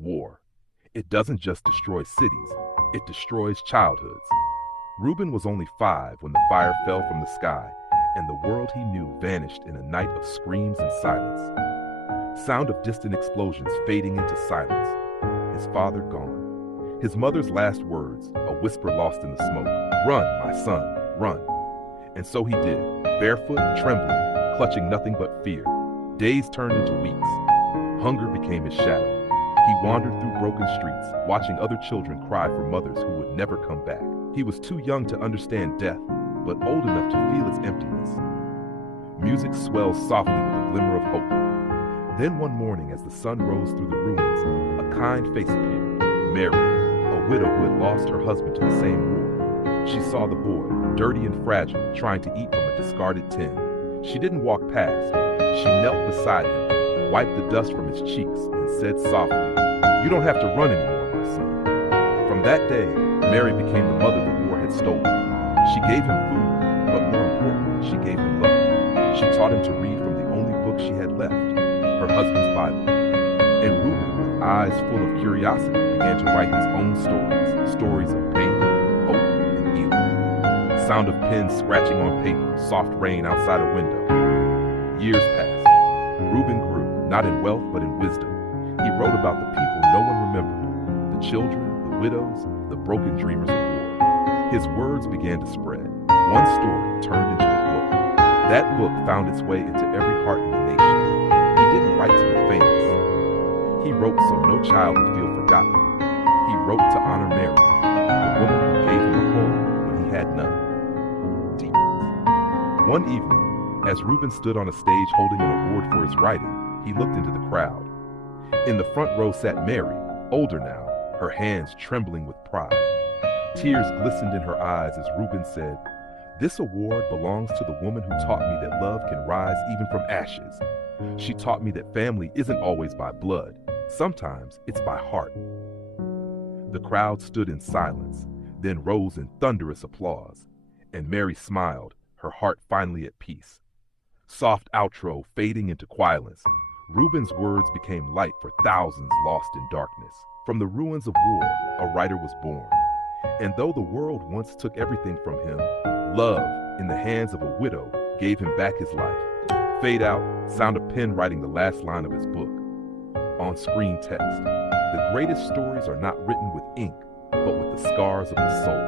War. It doesn't just destroy cities, it destroys childhoods. Reuben was only 5 when the fire fell from the sky, and the world he knew vanished in a night of screams and silence. Sound of distant explosions fading into silence. His father gone. His mother's last words, a whisper lost in the smoke. "Run, my son, run." And so he did, barefoot, trembling, clutching nothing but fear. Days turned into weeks. Hunger became his shadow. He wandered through broken streets, watching other children cry for mothers who would never come back. He was too young to understand death, but old enough to feel its emptiness. Music swelled softly with a glimmer of hope. Then one morning, as the sun rose through the ruins, a kind face appeared. Mary, a widow who had lost her husband to the same war. She saw the boy, dirty and fragile, trying to eat from a discarded tin. She didn't walk past. She knelt beside him, wiped the dust from his cheeks, and said softly, "You don't have to run anymore, my son." From that day, Mary became the mother the war had stolen. She gave him food, but more importantly, she gave him love. She taught him to read from the only book she had left, her husband's Bible. And Reuben, with eyes full of curiosity, began to write his own stories of pain, hope, and healing. Sound of pens scratching on paper, soft rain outside a window. Years passed. Reuben grew, not in wealth but in wisdom. He wrote about the people no one remembered, the children, the widows, the broken dreamers of war. His words began to spread. One story turned into a book. That book found its way into every heart in the nation. He didn't write to be famous. He wrote so no child would feel forgotten. He wrote to honor Mary, the woman who gave him a home when he had none. Deepens. One evening, as Reuben stood on a stage holding an award for his writing, he looked into the crowd. In the front row sat Mary, older now, her hands trembling with pride. Tears glistened in her eyes as Reuben said, "This award belongs to the woman who taught me that love can rise even from ashes. She taught me that family isn't always by blood. Sometimes it's by heart." The crowd stood in silence, then rose in thunderous applause, and Mary smiled, her heart finally at peace. Soft outro fading into quietness, Reuben's words became light for thousands lost in darkness. From the ruins of war, a writer was born. And though the world once took everything from him, love, in the hands of a widow, gave him back his life. Fade out, sound a pen writing the last line of his book. On screen text, "The greatest stories are not written with ink, but with the scars of the soul."